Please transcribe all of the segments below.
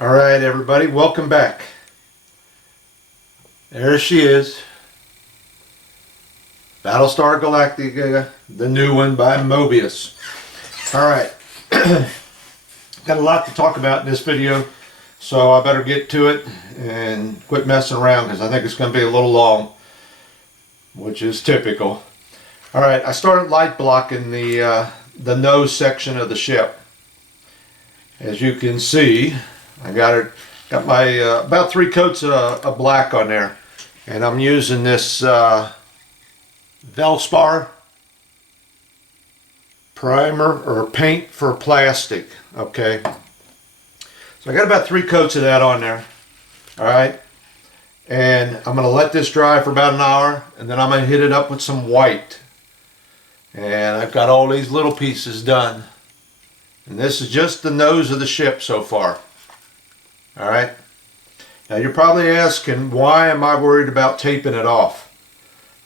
All right, everybody, welcome back. There she is. Battlestar Galactica, the new one by Mobius. All right, got a lot to talk about in this video, so I better get to it and quit messing around because I think it's going to be a little long, which is typical. All right, I started light blocking the nose section of the ship. As you can see, I got my about 3 coats of black on there, and I'm using this Valspar primer or paint for plastic. Okay, so I got about 3 coats of that on there. All right, and I'm going to let this dry for about an hour, and then I'm going to hit it up with some white. And I've got all these little pieces done, and this is just the nose of the ship so far. All right, now you're probably asking, why am I worried about taping it off?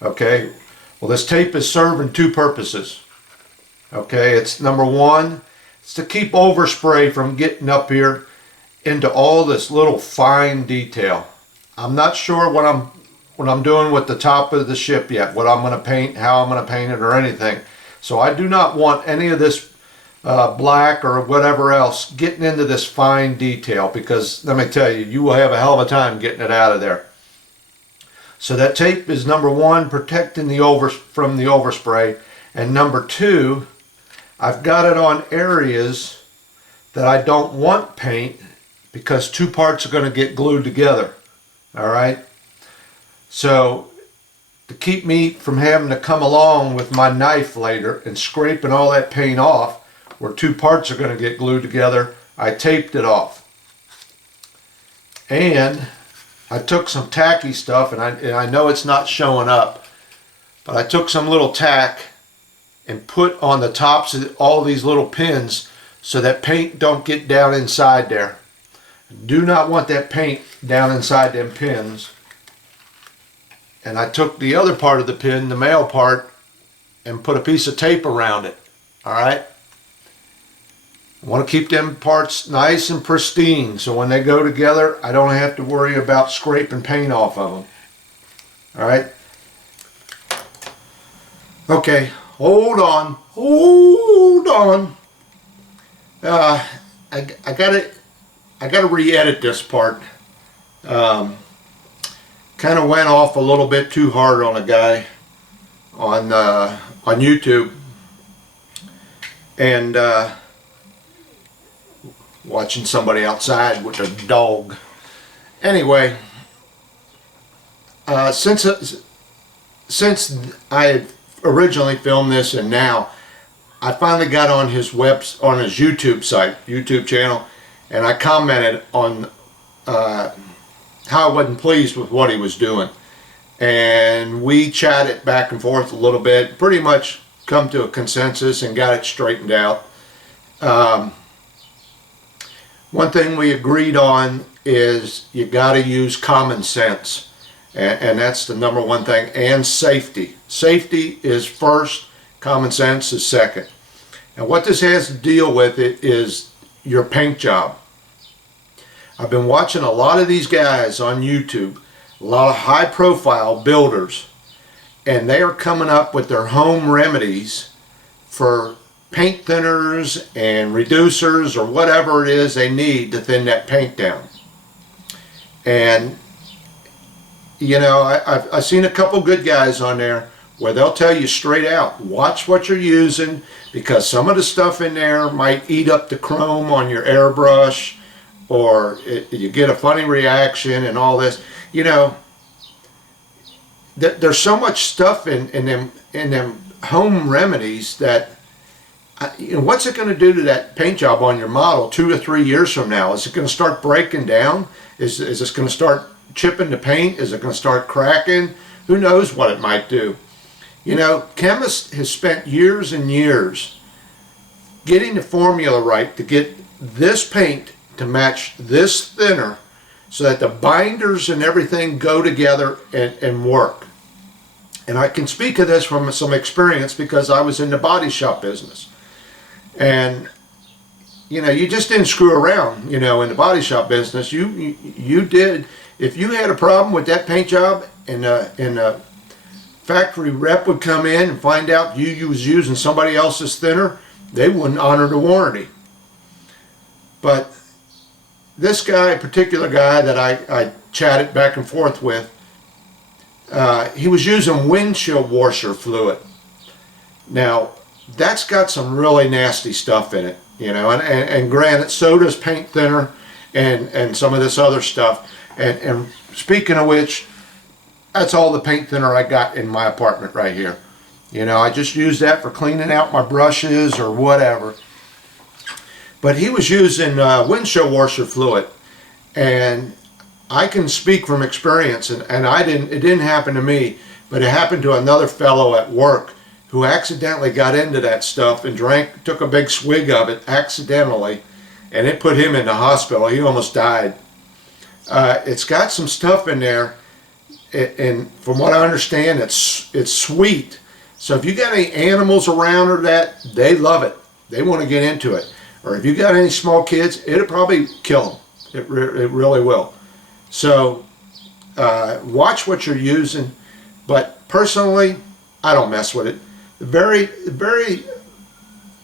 Okay, well, this tape is serving 2 purposes. Okay, it's number 1, it's to keep overspray from getting up here into all this little fine detail. I'm not sure what I'm doing with the top of the ship yet, what I'm going to paint, how I'm going to paint it, or anything. So I do not want any of this black or whatever else getting into this fine detail, because let me tell you, you will have a hell of a time getting it out of there. So that tape is number 1, protecting from the overspray, and number 2, I've got it on areas that I don't want paint because 2 parts are going to get glued together. All right, so to keep me from having to come along with my knife later and scraping all that paint off where 2 parts are going to get glued together, I taped it off. And I took some tacky stuff, and I know it's not showing up, but I took some little tack and put on the tops of all these little pins so that paint don't get down inside there. Do not want that paint down inside them pins. And I took the other part of the pin, the male part, and put a piece of tape around it. All right, I want to keep them parts nice and pristine, so when they go together, I don't have to worry about scraping paint off of them. All right. Okay, hold on. I gotta re-edit this part. Kind of went off a little bit too hard on a guy on YouTube, and watching somebody outside with a dog. Anyway, since I had originally filmed this, and now I finally got on his YouTube channel, and I commented on how I wasn't pleased with what he was doing, and we chatted back and forth a little bit, pretty much come to a consensus and got it straightened out. One thing we agreed on is you got to use common sense, and that's the number 1 thing, and safety. Safety is first, common sense is second. And what this has to deal with it is your paint job. I've been watching a lot of these guys on YouTube, a lot of high profile builders, and they are coming up with their home remedies for paint thinners and reducers or whatever it is they need to thin that paint down. And you know, I've seen a couple good guys on there where they'll tell you straight out, watch what you're using, because some of the stuff in there might eat up the chrome on your airbrush, or you get a funny reaction and all this. You know, there's so much stuff in them home remedies that, you know, what's it going to do to that paint job on your model 2 or 3 years from now? Is it going to start breaking down? Is this going to start chipping the paint? Is it going to start cracking? Who knows what it might do? You know, chemists have spent years and years getting the formula right to get this paint to match this thinner so that the binders and everything go together and work. And I can speak of this from some experience because I was in the body shop business. And you know, you just didn't screw around, you know, in the body shop business. You did. If you had a problem with that paint job and a factory rep would come in and find out you was using somebody else's thinner, they wouldn't honor the warranty. But this guy, particular guy that I chatted back and forth with, he was using windshield washer fluid. Now, that's got some really nasty stuff in it, you know, and granted, so does paint thinner and some of this other stuff. And speaking of which, that's all the paint thinner I got in my apartment right here. You know, I just use that for cleaning out my brushes or whatever. But he was using windshield washer fluid, and I can speak from experience, and it didn't happen to me, but it happened to another fellow at work who accidentally got into that stuff and took a big swig of it accidentally, and it put him in the hospital. He almost died. It's got some stuff in there, and from what I understand, it's sweet. So if you got any animals around or that, they love it. They want to get into it. Or if you got any small kids, it'll probably kill them. It really will. So watch what you're using. But personally, I don't mess with it. The very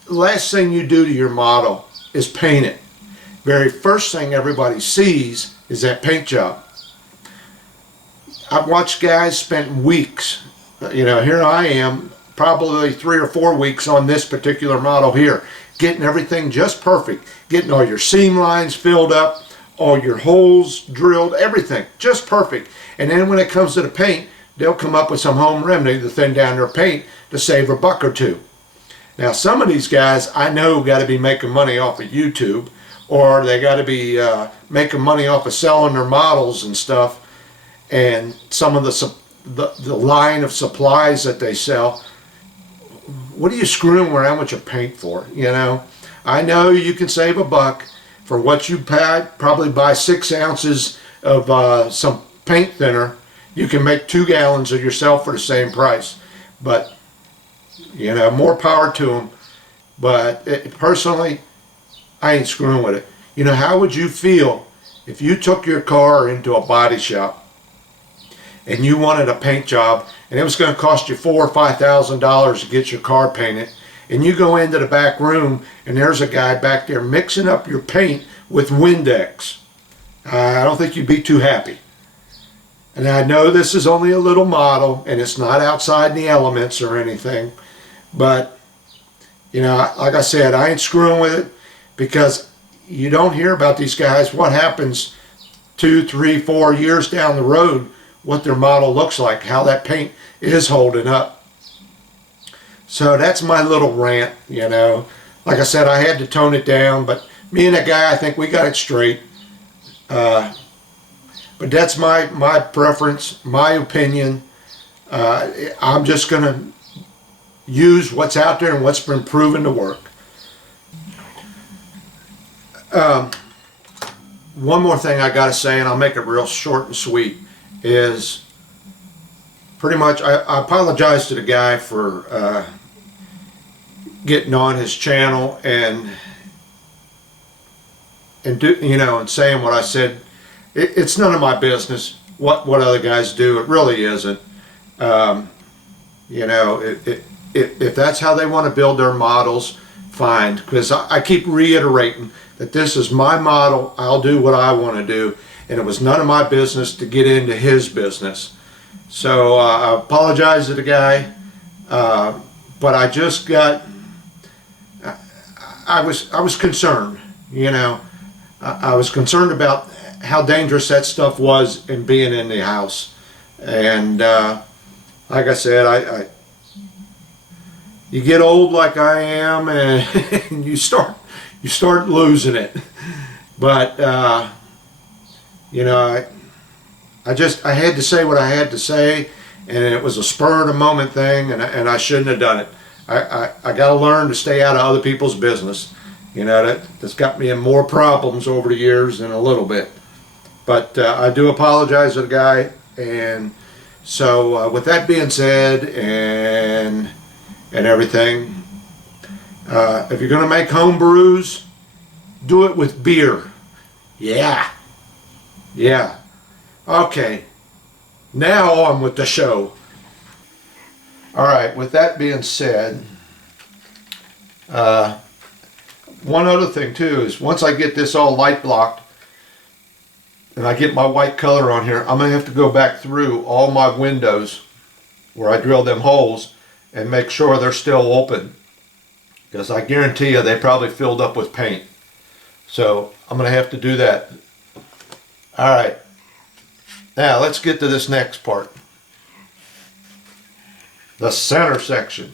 last thing you do to your model is paint it. Very first thing everybody sees is that paint job. I've watched guys spend weeks. You know, here I am, probably 3 or 4 weeks on this particular model here, getting everything just perfect, getting all your seam lines filled up, all your holes drilled, everything just perfect. And then when it comes to the paint, they'll come up with some home remedy to thin down their paint to save a buck or two. Now, some of these guys I know got to be making money off of YouTube, or they got to be making money off of selling their models and stuff, and some of the line of supplies that they sell. What are you screwing around with your paint for? You know, I know you can save a buck for what you probably buy 6 ounces of some paint thinner. You can make 2 gallons of yourself for the same price. But, you know, more power to them. But personally, I ain't screwing with it. You know, how would you feel if you took your car into a body shop and you wanted a paint job, and it was going to cost you $4,000 or $5,000 to get your car painted, and you go into the back room and there's a guy back there mixing up your paint with Windex? I don't think you'd be too happy. And I know this is only a little model and it's not outside in the elements or anything, but you know, like I said, I ain't screwing with it, because you don't hear about these guys, what happens 2, 3, 4 years down the road, what their model looks like, how that paint is holding up. So that's my little rant, you know. Like I said, I had to tone it down, but me and that guy, I think we got it straight. But that's my preference, my opinion. I'm just going to use what's out there and what's been proven to work. One more thing I got to say, and I'll make it real short and sweet, is pretty much I apologize to the guy for getting on his channel and saying what I said. It's none of my business what other guys do. It really isn't. You know, if that's how they want to build their models, fine. Because I keep reiterating that this is my model. I'll do what I want to do, and it was none of my business to get into his business. So I apologize to the guy, but I just got. I was concerned. You know, I was concerned about how dangerous that stuff was in being in the house, and like I said, you get old like I am, and you start losing it. But you know, I had to say what I had to say, and it was a spur of the moment thing, and I shouldn't have done it. I got to learn to stay out of other people's business. You know, that's got me in more problems over the years than a little bit. But I do apologize to the guy, and so with that being said, and everything, if you're going to make home brews, do it with beer. Yeah. Yeah. Okay. Now on with the show. All right, with that being said, one other thing too is once I get this all light blocked and I get my white color on here, I'm going to have to go back through all my windows where I drilled them holes and make sure they're still open, because I guarantee you they probably filled up with paint. So I'm going to have to do that. All right, now let's get to this next part. The center section.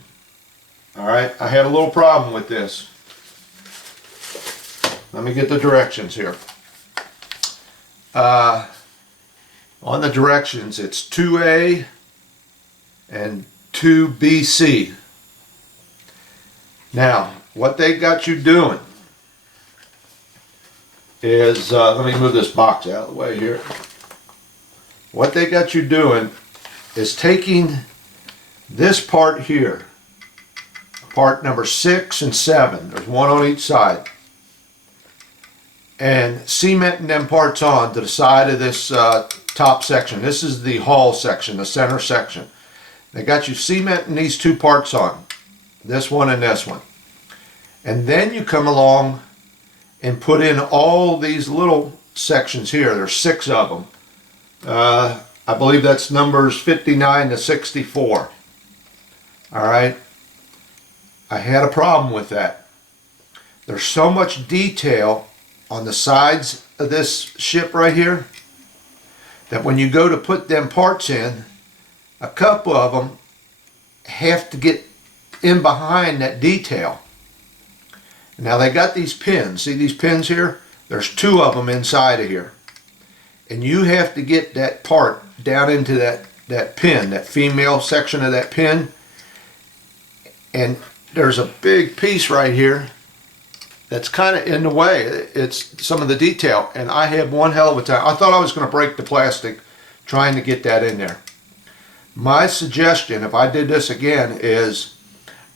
All right, I had a little problem with this. Let me get the directions here. On the directions, it's 2A and 2BC. Now, what they got you doing is, let me move this box out of the way here. What they got you doing is taking this part here, part number 6 and 7, there's one on each side, and cementing them parts on to the side of this top section. This is the hull section, the center section. They got you cementing these two parts on, this one and this one. And then you come along and put in all these little sections here. There's 6 of them. I believe that's numbers 59 to 64. All right. I had a problem with that. There's so much detail on the sides of this ship right here that when you go to put them parts in, a couple of them have to get in behind that detail. Now they got these pins. See these pins here? There's 2 of them inside of here. And you have to get that part down into that pin, that female section of that pin. And there's a big piece right here that's kind of in the way. It's some of the detail. And I had one hell of a time. I thought I was going to break the plastic trying to get that in there. My suggestion, if I did this again, is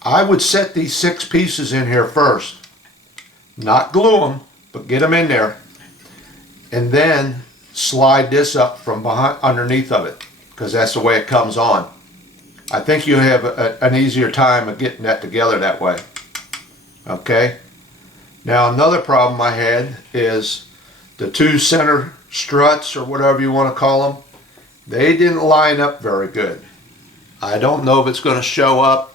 I would set these 6 pieces in here first. Not glue them, but get them in there. And then slide this up from behind, underneath of it, because that's the way it comes on. I think you have an easier time of getting that together that way. Okay. Now another problem I had is the 2 center struts, or whatever you want to call them. They didn't line up very good. I don't know if it's going to show up,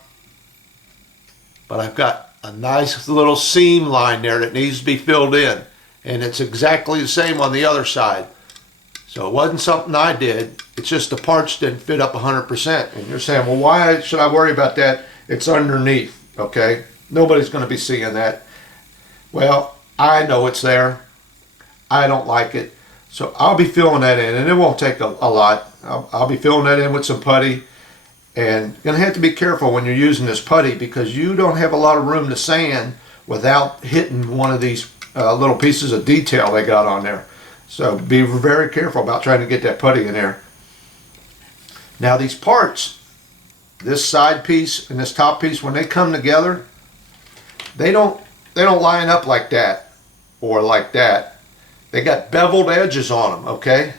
but I've got a nice little seam line there that needs to be filled in, and it's exactly the same on the other side. So it wasn't something I did, it's just the parts didn't fit up 100%. And you're saying, well, why should I worry about that? It's underneath, okay? Nobody's going to be seeing that. Well, I know it's there. I don't like it. So I'll be filling that in, and it won't take a lot. I'll be filling that in with some putty. And you're going to have to be careful when you're using this putty, because you don't have a lot of room to sand without hitting one of these little pieces of detail they got on there. So be very careful about trying to get that putty in there. Now these parts, this side piece and this top piece, when they come together, they don't line up like that or like that. They got beveled edges on them, okay?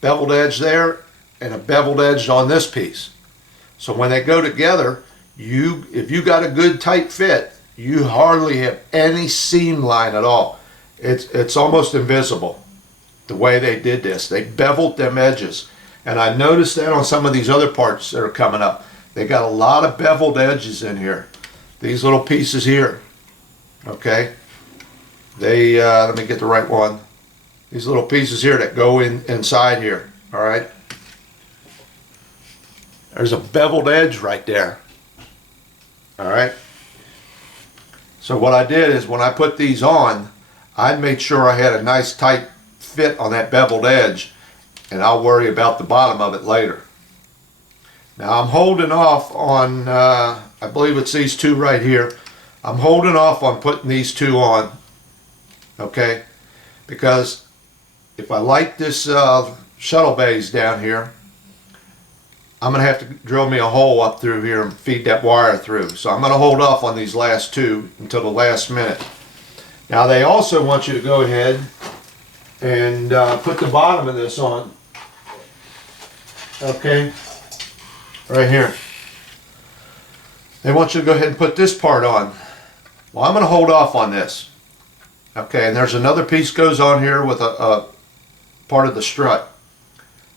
Beveled edge there and a beveled edge on this piece. So when they go together, if you got a good tight fit, you hardly have any seam line at all. It's almost invisible the way they did this. They beveled them edges. And I noticed that on some of these other parts that are coming up. They got a lot of beveled edges in here. These little pieces here. Okay? They, let me get the right one. These little pieces here that go inside here. Alright? There's a beveled edge right there. Alright? So what I did is when I put these on, I made sure I had a nice tight fit on that beveled edge, and I'll worry about the bottom of it later. Now I'm holding off on, I believe it's these 2 right here. I'm holding off on putting these 2 on, okay? Because if I light this shuttle bays down here, I'm going to have to drill me a hole up through here and feed that wire through. So I'm going to hold off on these last 2 until the last minute. Now they also want you to go ahead and put the bottom of this on. Okay, right here. They want you to go ahead and put this part on. Well, I'm going to hold off on this. Okay, and there's another piece goes on here with a part of the strut.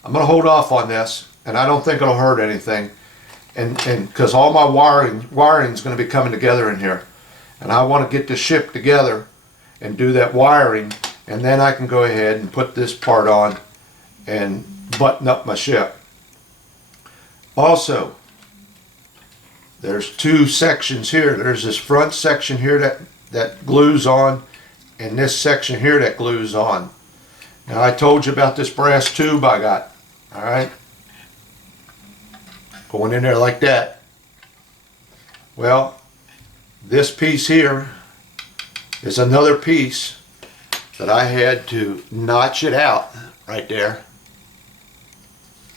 I'm going to hold off on this, and I don't think it'll hurt anything. And because all my wiring is going to be coming together in here, and I want to get this ship together and do that wiring, and then I can go ahead and put this part on and button up my ship. Also, there's two sections here. There's this front section here that glues on, and this section here that glues on. Now I told you about this brass tube I got. All right, going in there like that. Well, this piece here is another piece that I had to notch it out right there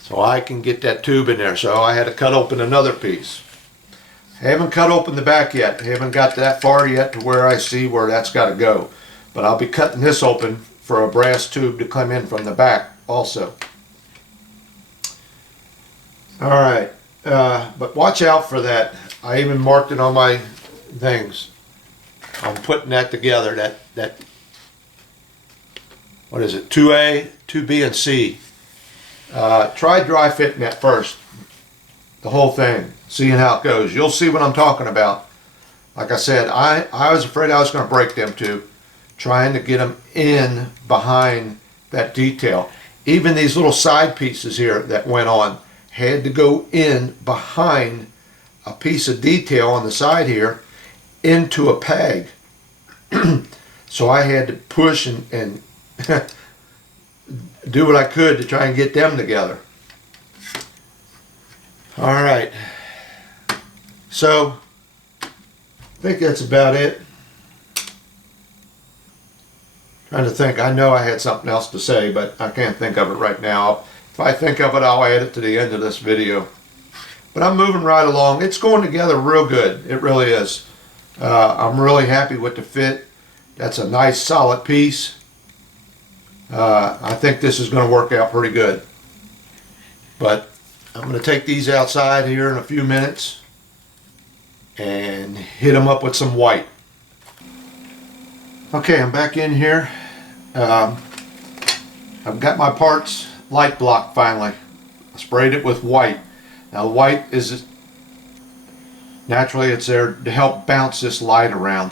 so I can get that tube in there. So I had to cut open another piece. I haven't cut open the back yet. I haven't got that far yet to where I see where that's got to go. But I'll be cutting this open for a brass tube to come in from the back also. Alright, but watch out for that. I even marked it on my things. I'm putting that together, that what is it, 2A, 2B, and C. Try dry fitting that first, the whole thing, seeing how it goes. You'll see what I'm talking about. Like I said, I was afraid I was going to break them two, trying to get them in behind that detail. Even these little side pieces here that went on had to go in behind a piece of detail on the side here into a peg. So I had to push and do what I could to try and get them together. Alright, so I think that's about it. Trying to think, I know I had something else to say, but I can't think of it right now. If I think of it, I'll add it to the end of this video. But I'm moving right along. It's going together real good. It really is. I'm really happy with the fit. That's a nice solid piece. I think this is going to work out pretty good. But I'm going to take these outside here in a few minutes and hit them up with some white. Okay, I'm back in here. I've got my parts light block finally. I sprayed it with white. Now the white is, naturally it's there to help bounce this light around.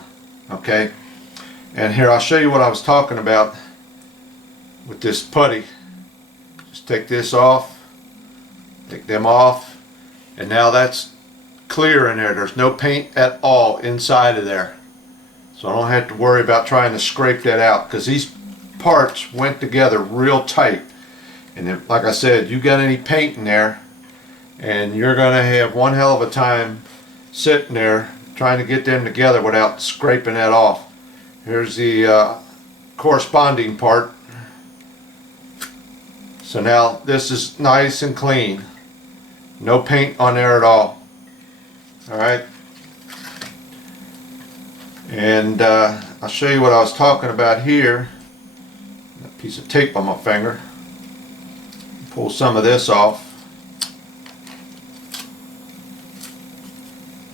Okay, and here I'll show you what I was talking about with this putty. Just take this off, take them off, and now that's clear in there. There's no paint at all inside of there. So I don't have to worry about trying to scrape that out, because these parts went together real tight. And if, like I said, you got any paint in there, and you're going to have one hell of a time sitting there trying to get them together without scraping that off. Here's the corresponding part. So now this is nice and clean. No paint on there at all. Alright. And I'll show you what I was talking about here. A piece of tape on my finger. Pull some of this off.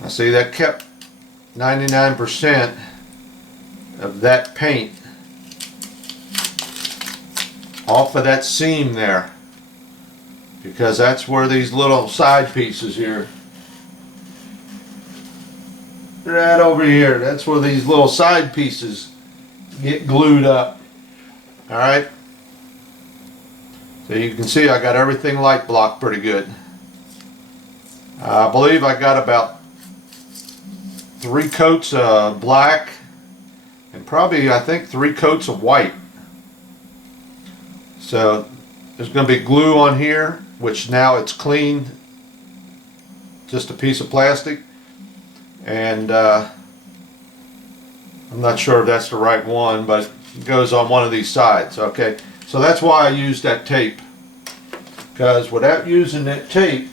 I see that kept 99% of that paint off of that seam there, because that's where these little side pieces here, right over here, that's where these little side pieces get glued up. Alright, so you can see I got everything light blocked pretty good. I believe I got about 3 coats of black and probably, I think, 3 coats of white. So there's going to be glue on here, which now it's clean, just a piece of plastic. And I'm not sure if that's the right one, but it goes on one of these sides. Okay, so that's why I used that tape, because without using that tape,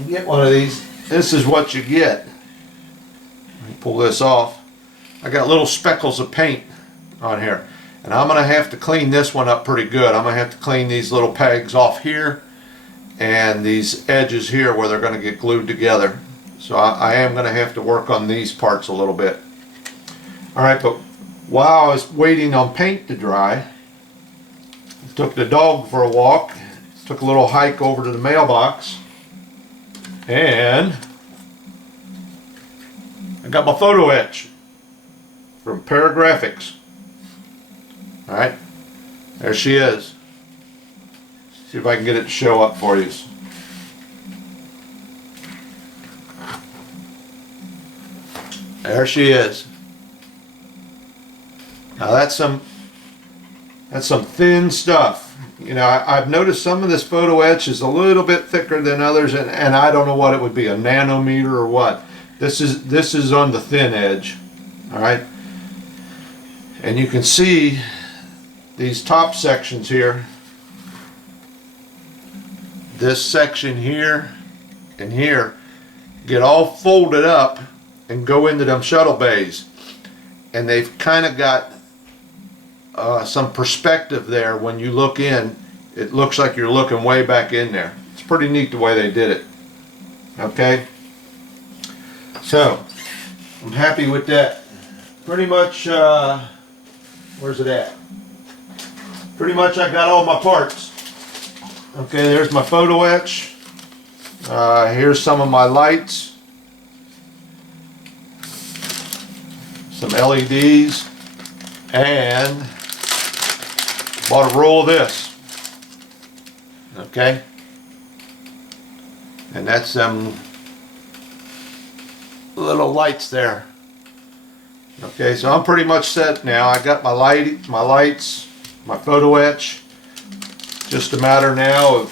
you get one of these, this is what you get. Let me pull this off. I got little speckles of paint on here. And I'm going to have to clean this one up pretty good. I'm going to have to clean these little pegs off here and these edges here where they're going to get glued together. So I am going to have to work on these parts a little bit. Alright, but while I was waiting on paint to dry, I took the dog for a walk, took a little hike over to the mailbox, and I got my photo etch from Paragraphics. Alright, there she is. See if I can get it to show up for you. There she is. Now that's some thin stuff. You know, I've noticed some of this photo etch is a little bit thicker than others, and I don't know what it would be, a nanometer or what. This is on the thin edge. Alright. And you can see these top sections here, this section here and here, get all folded up and go into them shuttle bays, and they've kind of got some perspective there. When you look in, it looks like you're looking way back in there. It's pretty neat the way they did it. Okay, so I'm happy with that. Pretty much, where's it at? Pretty much I got all my parts. Okay, there's my photo etch. Here's some of my lights. Some LEDs. And bought a roll of this. Okay. And that's some little lights there. Okay, so I'm pretty much set now. I got my lights, my photo etch. Just a matter now of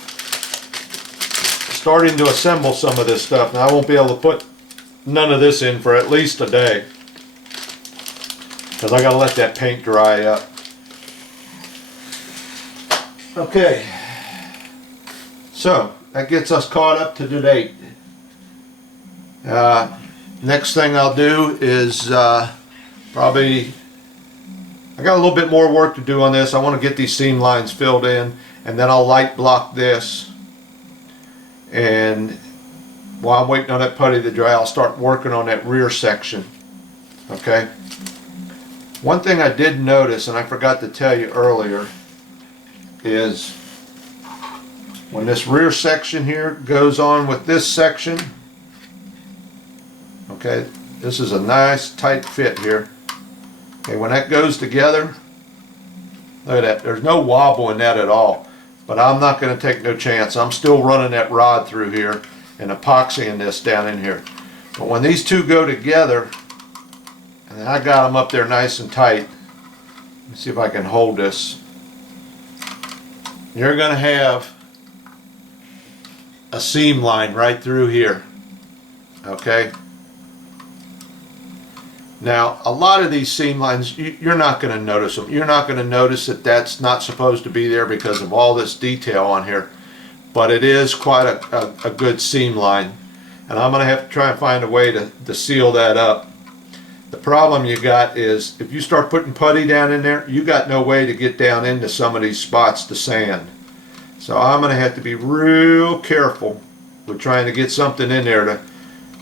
starting to assemble some of this stuff. Now I won't be able to put none of this in for at least a day, because I gotta let that paint dry up. Okay, so that gets us caught up to date. Next thing I'll do is probably, I got a little bit more work to do on this. I want to get these seam lines filled in, and then I'll light block this. And while I'm waiting on that putty to dry, I'll start working on that rear section. Okay. One thing I did notice, and I forgot to tell you earlier, is when this rear section here goes on with this section, okay, this is a nice tight fit here. Okay, when that goes together, look at that, there's no wobble in that at all. But I'm not going to take no chance. I'm still running that rod through here and epoxying this down in here. But when these two go together, and I got them up there nice and tight, let me see if I can hold this. You're going to have a seam line right through here. Okay? Now, a lot of these seam lines, you're not going to notice them. You're not going to notice that that's not supposed to be there because of all this detail on here. But it is quite a good seam line. And I'm going to have to try and find a way to seal that up. The problem you got is if you start putting putty down in there, you got no way to get down into some of these spots to sand. So I'm going to have to be real careful with trying to get something in there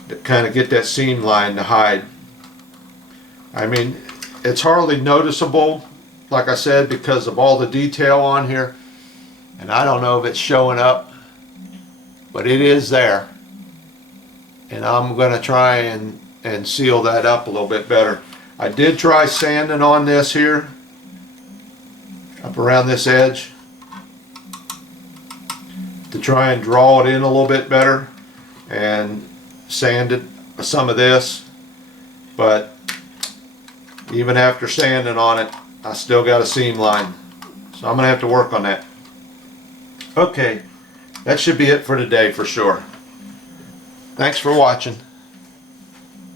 to kind of get that seam line to hide. I mean, it's hardly noticeable, like I said, because of all the detail on here. And I don't know if it's showing up, but it is there. And I'm going to try and seal that up a little bit better. I did try sanding on this here, up around this edge, to try and draw it in a little bit better and sand it, some of this. But even after sanding on it, I still got a seam line. So I'm going to have to work on that. Okay, that should be it for today for sure. Thanks for watching.